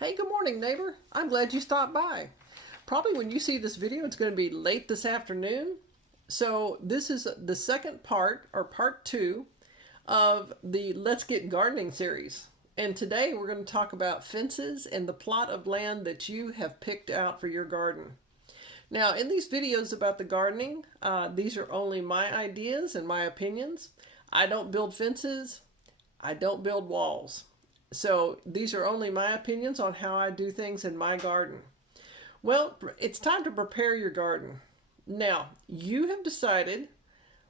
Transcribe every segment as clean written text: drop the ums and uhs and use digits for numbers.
Hey, good morning, neighbor. I'm glad you stopped by. Probably when you see this video, it's going to be late this afternoon. So, this is the second part, or part two, of the Let's Get Gardening series. And today we're going to talk about fences and the plot of land that you have picked out for your garden. Now, in these videos about the gardening, these are only my ideas and my opinions. I don't build fences, I don't build walls. So these are only my opinions on how I do things in my garden. Well, it's time to prepare your garden. Now, you have decided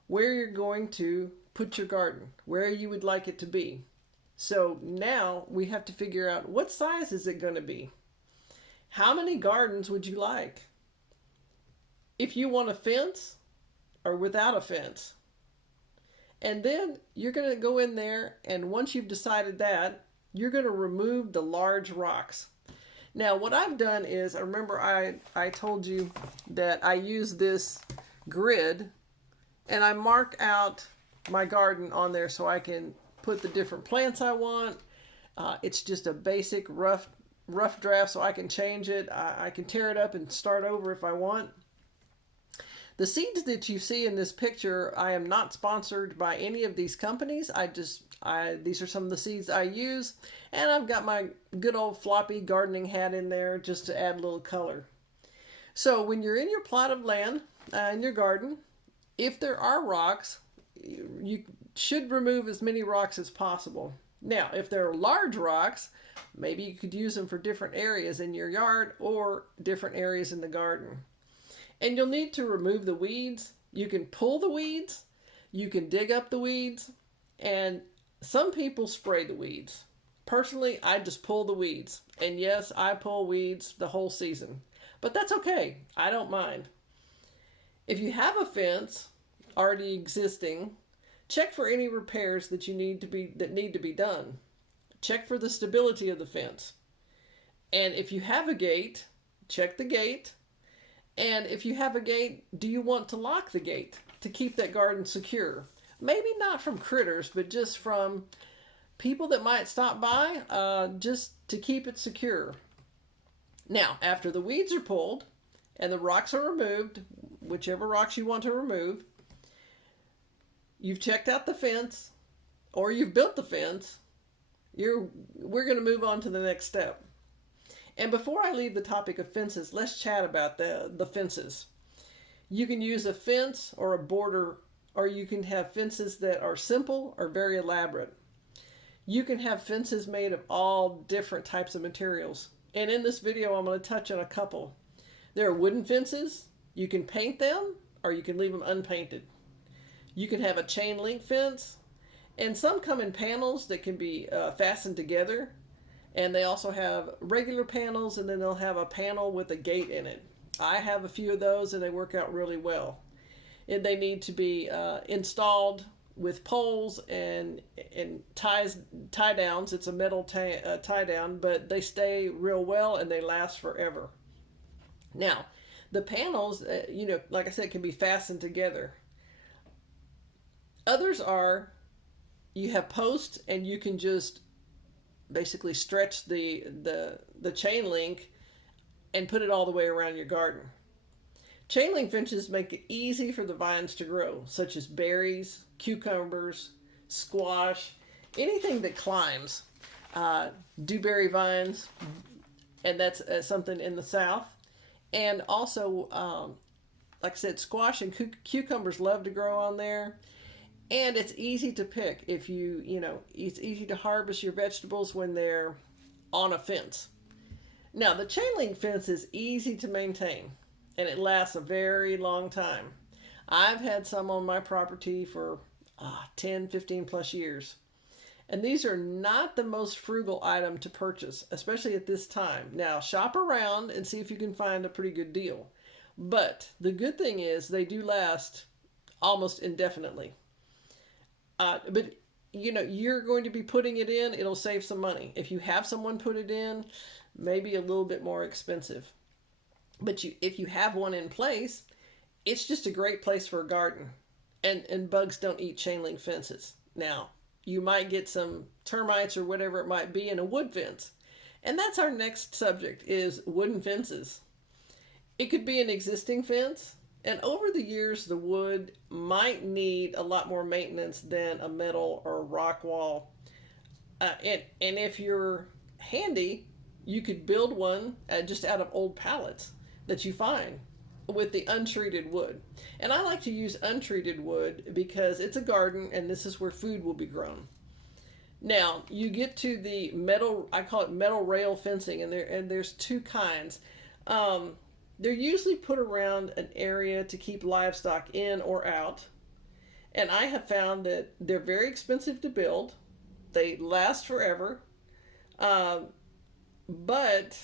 where you're going to put your garden, where you would like it to be. So now we have to figure out, what size is it going to be? How many gardens would you like? If you want a fence or without a fence. And then you're going to go in there, and once you've decided that, you're going to remove the large rocks. Now, what I've done is, I remember I told you that I use this grid, and I mark out my garden on there so I can put the different plants I want. It's just a basic rough draft, so I can change it. I can tear it up and start over if I want. The seeds that you see in this picture, I am not sponsored by any of these companies. These are some of the seeds I use, and I've got my good old floppy gardening hat in there just to add a little color. So when you're in your plot of land, in your garden, if there are rocks, you should remove as many rocks as possible. Now, if there are large rocks, maybe you could use them for different areas in your yard or different areas in the garden. And you'll need to remove the weeds. You can pull the weeds, you can dig up the weeds, and some people spray the weeds. Personally, I just pull the weeds. And yes, I pull weeds the whole season. But that's okay. I don't mind. If you have a fence already existing, check for any repairs that need to be done. Check for the stability of the fence. And if you have a gate, check the gate. And if you have a gate, do you want to lock the gate to keep that garden secure? Maybe not from critters, but just from people that might stop by, just to keep it secure. Now, after the weeds are pulled and the rocks are removed, whichever rocks you want to remove, you've checked out the fence or you've built the fence, we're going to move on to the next step. And before I leave the topic of fences, let's chat about the fences. You can use a fence or a border, or you can have fences that are simple or very elaborate. You can have fences made of all different types of materials. And in this video, I'm going to touch on a couple. There are wooden fences. You can paint them, or you can leave them unpainted. You can have a chain link fence. And some come in panels that can be fastened together. And they also have regular panels, and then they'll have a panel with a gate in it. I have a few of those, and they work out really well. And they need to be installed with poles and tie downs. It's a metal tie down, but they stay real well and they last forever. Now, the panels, like I said, can be fastened together. Others are, you have posts, and you can just basically stretch the chain link and put it all the way around your garden. Chain link fences make it easy for the vines to grow, such as berries, cucumbers, squash, anything that climbs. Dewberry vines, and that's something in the south. And also, like I said, squash and cucumbers love to grow on there. And it's easy to pick it's easy to harvest your vegetables when they're on a fence. Now, the chain link fence is easy to maintain, and it lasts a very long time. I've had some on my property for 10, 15 plus years. And these are not the most frugal item to purchase, especially at this time. Now, shop around and see if you can find a pretty good deal. But the good thing is they do last almost indefinitely. But you're going to be putting it in, it'll save some money. If you have someone put it in, maybe a little bit more expensive. But if you have one in place, it's just a great place for a garden. And bugs don't eat chain link fences. Now, you might get some termites or whatever it might be in a wood fence. And that's our next subject is wooden fences. It could be an existing fence, and over the years the wood might need a lot more maintenance than a metal or rock wall. And if you're handy, you could build one just out of old pallets that you find with the untreated wood. And I like to use untreated wood because it's a garden and this is where food will be grown. Now, you get to the metal, I call it metal rail fencing, and there's two kinds. Um, they're usually put around an area to keep livestock in or out. And I have found that they're very expensive to build. They last forever. Um, but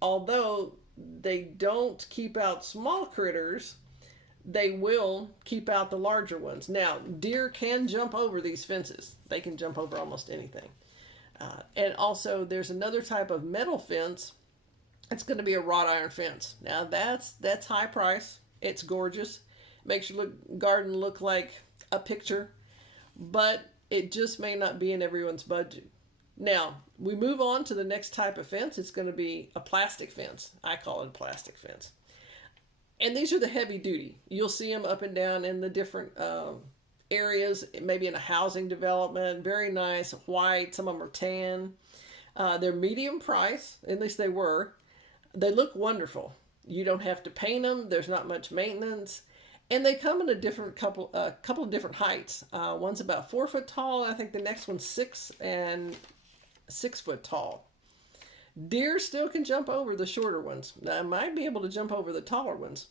although they don't keep out small critters, they will keep out the larger ones. Now, deer can jump over these fences. They can jump over almost anything. And also, there's another type of metal fence. It's going to be a wrought iron fence. Now, that's high price. It's gorgeous. Makes your garden look like a picture, but it just may not be in everyone's budget. Now, we move on to the next type of fence. It's going to be a plastic fence. I call it a plastic fence. And these are the heavy duty. You'll see them up and down in the different areas, maybe in a housing development. Very nice, white. Some of them are tan. They're medium price, at least they were. They look wonderful. You don't have to paint them. There's not much maintenance. And they come in a couple of different heights. One's about 4 foot tall. I think the next one's 6 foot tall. Deer still can jump over the shorter ones. Now, I might be able to jump over the taller ones.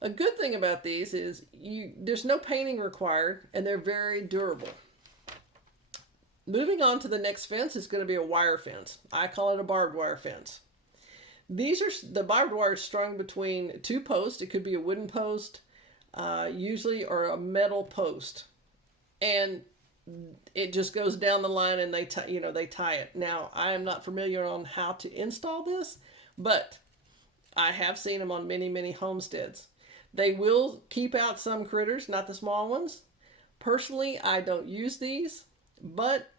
A good thing about these is there's no painting required, and they're very durable. Moving on to the next fence is going to be a wire fence. I call it a barbed wire fence. These are the barbed wire strung between two posts. It could be a wooden post, usually, or a metal post, and it just goes down the line, and they tie it. Now, I am not familiar on how to install this, but I have seen them on many homesteads. They will keep out some critters, not the small ones. Personally, I don't use these, but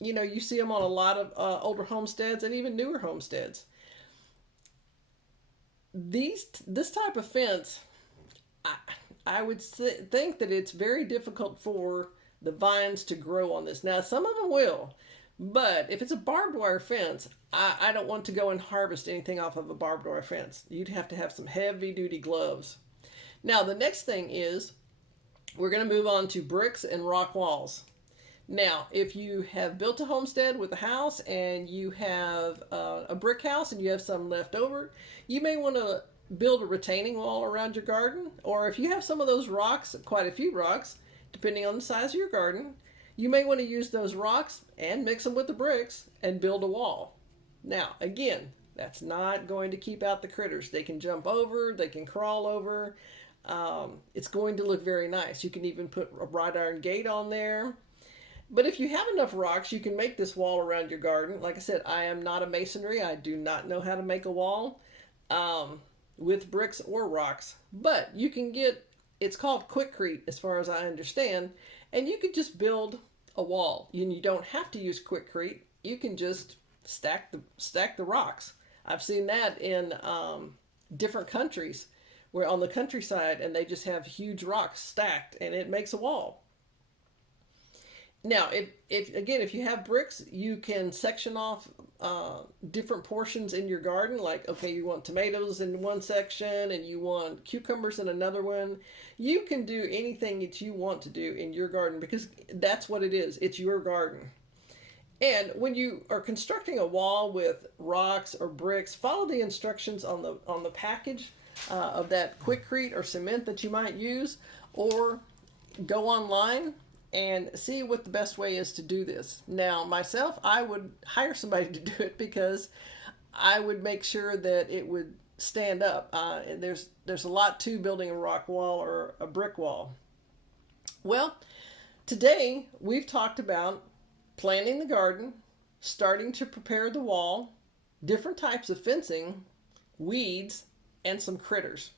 you see them on a lot of older homesteads and even newer homesteads. This type of fence, I would think that it's very difficult for the vines to grow on this. Now, some of them will, but if it's a barbed wire fence, I don't want to go and harvest anything off of a barbed wire fence. You'd have to have some heavy duty gloves. Now, the next thing is we're going to move on to bricks and rock walls. Now, if you have built a homestead with a house and you have a brick house and you have some left over, you may want to build a retaining wall around your garden. Or if you have some of those rocks, quite a few rocks, depending on the size of your garden, you may want to use those rocks and mix them with the bricks and build a wall. Now, again, that's not going to keep out the critters. They can jump over, they can crawl over. It's going to look very nice. You can even put a wrought iron gate on there. But if you have enough rocks, you can make this wall around your garden. Like I said, I am not a masonry. I do not know how to make a wall with bricks or rocks. But you can it's called Quickcrete as far as I understand, and you could just build a wall. You don't have to use Quickcrete. You can just stack the rocks. I've seen that in different countries where on the countryside, and they just have huge rocks stacked, and it makes a wall. Now, if you have bricks, you can section off different portions in your garden. Like, okay, you want tomatoes in one section and you want cucumbers in another one. You can do anything that you want to do in your garden because that's what it is. It's your garden. And when you are constructing a wall with rocks or bricks, follow the instructions on the package of that Quickcrete or cement that you might use, or go online and see what the best way is to do this. Now, myself, I would hire somebody to do it because I would make sure that it would stand up. And there's a lot to building a rock wall or a brick wall. Well, today we've talked about planting the garden, starting to prepare the wall, different types of fencing, weeds, and some critters.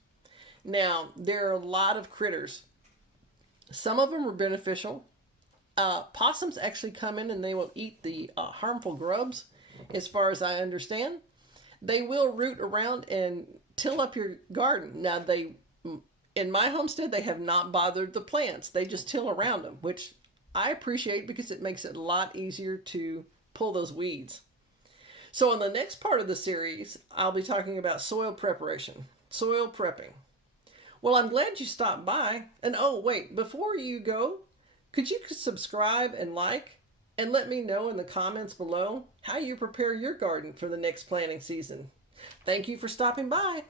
Now, there are a lot of critters. Some of them are beneficial. Possums actually come in and they will eat the harmful grubs as far as I understand. They will root around and till up your garden. Now, in my homestead, they have not bothered the plants. They just till around them, which I appreciate because it makes it a lot easier to pull those weeds. So in the next part of the series, I'll be talking about soil preparation, soil prepping. Well, I'm glad you stopped by. And oh, wait, before you go, could you subscribe and like and let me know in the comments below how you prepare your garden for the next planting season? Thank you for stopping by.